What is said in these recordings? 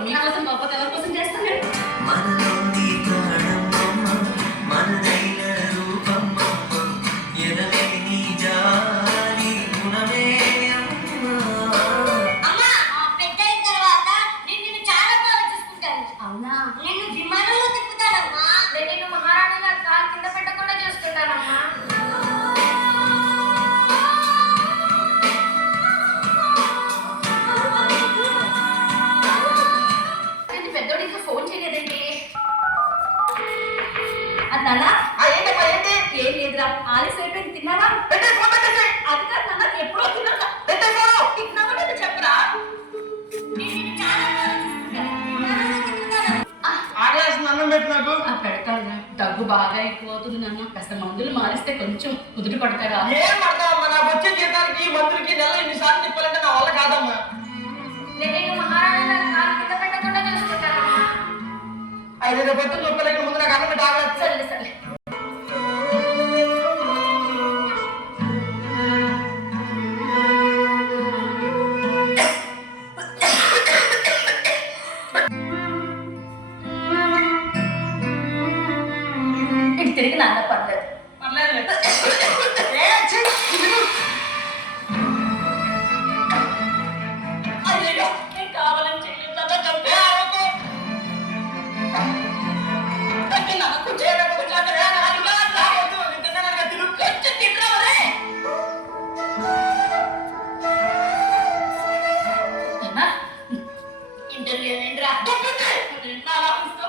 మీకోసం కాకపోతే ఎవరి కోసం చేస్తాను ఏం లేదురా ఆలస్యం అయిపోయింది తిన్నావా అది కాదు నాన్న ఎప్పుడో తిన్నావా చెప్పరా పెడతాను దగ్గు బాగా ఎక్కువవుతుంది నాన్న కాస్త మందులు మారిస్తే కొంచెం కుదురు పడతారా ఏం పడతావమ్మా నాకు వచ్చే జీతానికి ఈ మందులకి నెల ఎన్నిసార్లు తిప్పాలంటే నా వల్ల కాదమ్మా నేను మహారాణి కింద పెట్టకుండా చూసుకుంటానమ్మా 5 పొద్దున్న నొప్పలేక ముందు నాకు అన్నం తాగలేదు సరే సరే తిరిగి నాన్న పర్లేదు కావాలని చేయలేదు ఇంటర్వ్యూ ఏంట్రా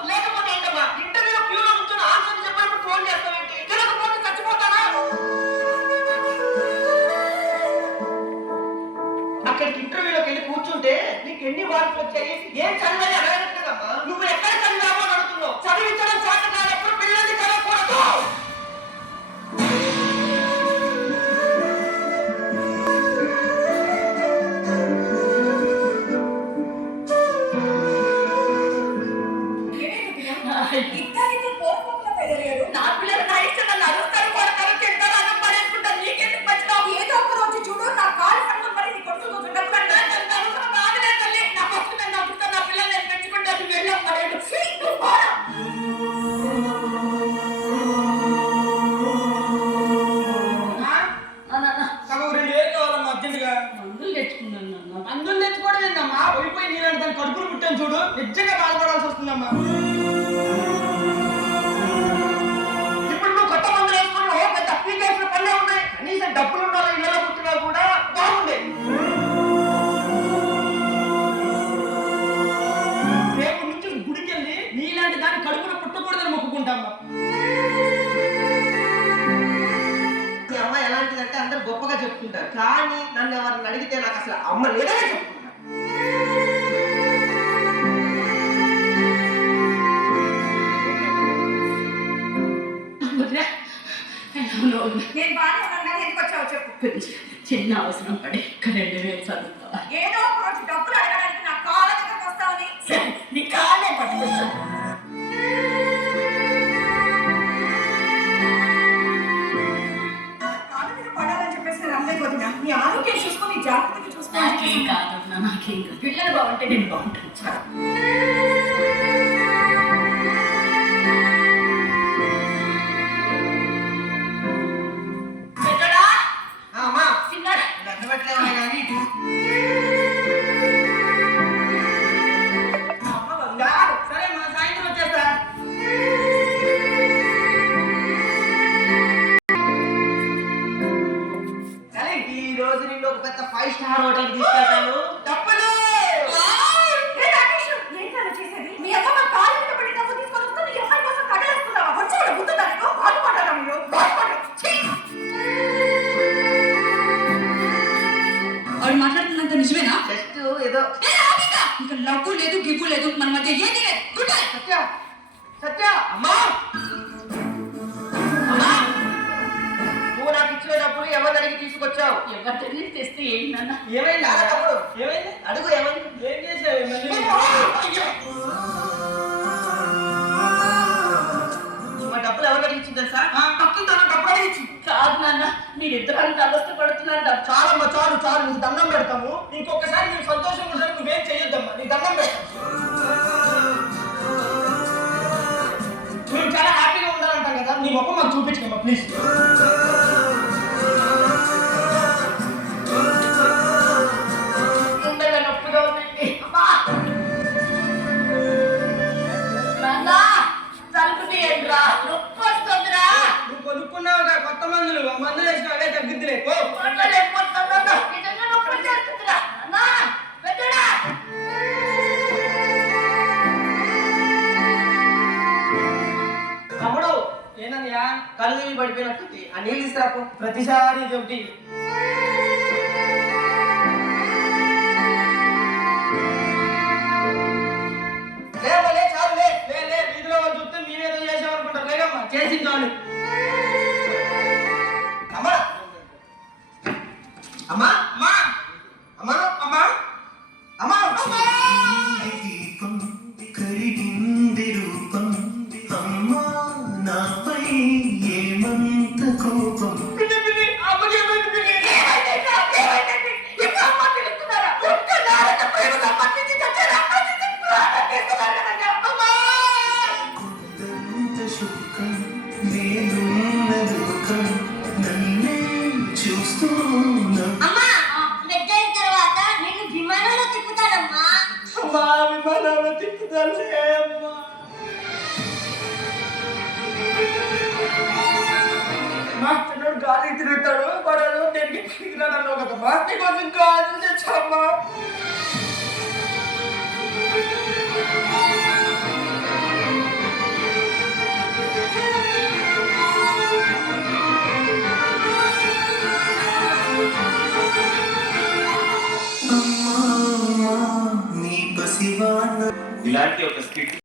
లేకపోతే ఏంటమ్మా ఇంటర్వ్యూలో క్యూలో కూర్చొని ఆన్సర్ చెప్పినప్పుడు ఫోన్ చేస్తావేంటి తిరగకపోతే చచ్చిపోతానా అక్కడికి ఇంటర్వ్యూలోకి వెళ్ళి కూర్చుంటే నీకు ఎన్ని మార్కులు వచ్చాయి ఏం చదివాలి అడగట్లేదమ్మా నువ్వు ఎక్కడ చదివామో అని అడుగుతున్నావు చదివించడం చేత కానప్పుడు పిల్లల్ని చదవకూడదు నా పిల్లలు నా ఇష్టం నన్ను అరుస్తారు కొడతారు తింటారు అన్నం పడేసుకుంటారు నీకెందుకు మంచిగా ఏదో ఒక రోజు చూడు నా కాలు పట్టుకుని మరి నీ కొడుకు కూర్చుంటప్పుడు బాధలే తల్లి నా ఫస్ట్ నేను నవ్వుతాను నా పిల్లలు నేను పెంచుకుంటాను వెళ్ళాం పడేడు మందులు తెచ్చుకున్నాను నాన్న మందులు తెచ్చుకోవడం ఏందమ్మా పోయిపోయి నీళ్ళని దాని కడుపులు పుట్టాను చూడు నిజంగా బాధపడాల్సి వస్తుందమ్మా ఇప్పుడు నువ్వు కొత్త మందులు వేసుకున్నావు పెద్ద అప్లికేషన్ పనులే ఉన్నాయి కనీసం డబ్బులు ఉండాలి ఇళ్ళలో పుట్టినా కూడా బాగుంది రేపు నుంచి గుడికి వెళ్ళి నీలాంటి దాన్ని కడుపులో పుట్టకూడదని మొక్కుకుంటామ్మా మీ అమ్మ ఎలాంటిదంటే అందరు గొప్పగా చెప్పుకుంటారు కానీ నన్ను ఎవరిని అడిగితే నాకు అసలు అమ్మ లేదనే చెప్పుకుంటారు నేను బాగా ఎందుకు వచ్చావు చెప్పు చిన్న అవసరం పడి 2000 చదువుతా ఏదో ఒక రోజు డబ్బులు అడగడానికి నా కాళ్ళ దగ్గరకు వస్తావని నీ కాళ్ళే పట్టుకొస్తాను కాళ్ళ మీద పడాలని చెప్పేసి నేను అమ్మాయి వదినా నీ ఆరోగ్యం చూసుకొని జాగ్రత్తగా చూసుకో నాకేం కాదు నాకేం కాదు పిల్లలు బాగుంటే నేను బాగుంటాను పెద్ద 5 స్టార్ హోటల్ తీసుకెళ్తాను తప్పదు చేసేది మీ అమ్మ మా కాళ్ళ మీద పడి డబ్బు తీసుకొని వస్తే నీ అమ్మాయి కోసం కట్టేస్తున్నావా వచ్చాడు ముందు దానికో బాధపడ్డారా మీరు వాడు మాట్లాడుతున్నంత నిజమేనా జస్ట్ ఏదో ఇంకా లవ్వు లేదు గివ్వు లేదు మన మధ్య ఏది లేదు గుడ్ సత్య సత్య అమ్మా అమ్మా నువ్వు నాకు ఇచ్చినప్పుడు ఎవరిని అడిగి తీసుకొచ్చావు ఎవరిని తెస్తే ఏంటన్నా ఏమైంది తమ్ముడు ఏమైంది అడుగు ఏమైంది ఏం చేసావు మా డబ్బులు ఎవరు అడిగించింది తెలుసా పక్కింతో డబ్బులు అడిగించింది కాదు నాన్న మీరిద్దరు అంత అవస్థ పడుతున్నారు చాలమ్మా చాలు చాలు, నీకు దండం పెడతాము. ఇంకొకసారి నీకు సంతోషంగా ఉంటారు, నువ్వేం చెయ్యొద్దమ్మా, నీకు దండం పెడతాం. మేము చాలా హ్యాపీగా ఉండాలంటాం కదా, నీ మొక్క మాకు చూపించకమ్మా ప్లీజ్. ఉండగా నొప్పిగా ఉంది. అమ్మా నాన్న తలుపు తీయండిరా, నొప్పి వస్తుందిరా. నువ్వు కొనుక్కున్నావుగా కొత్త మందులు, ఆ మందులు వేసిన అవే తగ్గిద్దిలే. కొట్టలేకపోతున్నా, నిజంగా నొప్పి వచ్చేస్తుందిరా. నాన్న పెట్టడా. తమ్ముడు ఏనయ్యా కళ్ళు తిరిగి పడిపోయినట్టుంది, ఆ నీళ్ళు తీసుకురాపో. ప్రతిసారి ఇది ఒకటి. లేవలే చాలు, లే లే లే, వీధిలో వాళ్ళు చూస్తే మేమేదో చేసామనుకుంటారు. లేదమ్మా చేసింది చాలు. అమ్మా అమ్మా అమ్మా అమ్మా అమ్మా అమ్మా అమ్మా. దీపం కరిగింది రూపం, అమ్మా నాపై ఏమంత కోపం. పిన్ని పిన్ని అమ్మకి ఏమైంది పిన్ని? ఇప్పుడు అమ్మ పిలుస్తున్నారా? ఒక్కనాడు ప్రేమగా అమ్మకి చచ్చారా? కొండంత శుభ్రం నేనున్న లోకం, నన్నే చూస్తున్నా. అమ్మా పెద్దయిన తర్వాత నేను విమానంలో తిప్పుతానమ్మా. అమ్మా విమానంలో తిప్పుతాలే అమ్మా. మా చిన్నోడు గాలి తిరుగుతాడు, పడాడు, దేనికి పనికిరాడు అన్నావు కదమ్మా, నీకోసం గాజులు తెచ్చామ్మా. అమ్మా నీ పసివాన ఇలాంటి ఒక స్కిట్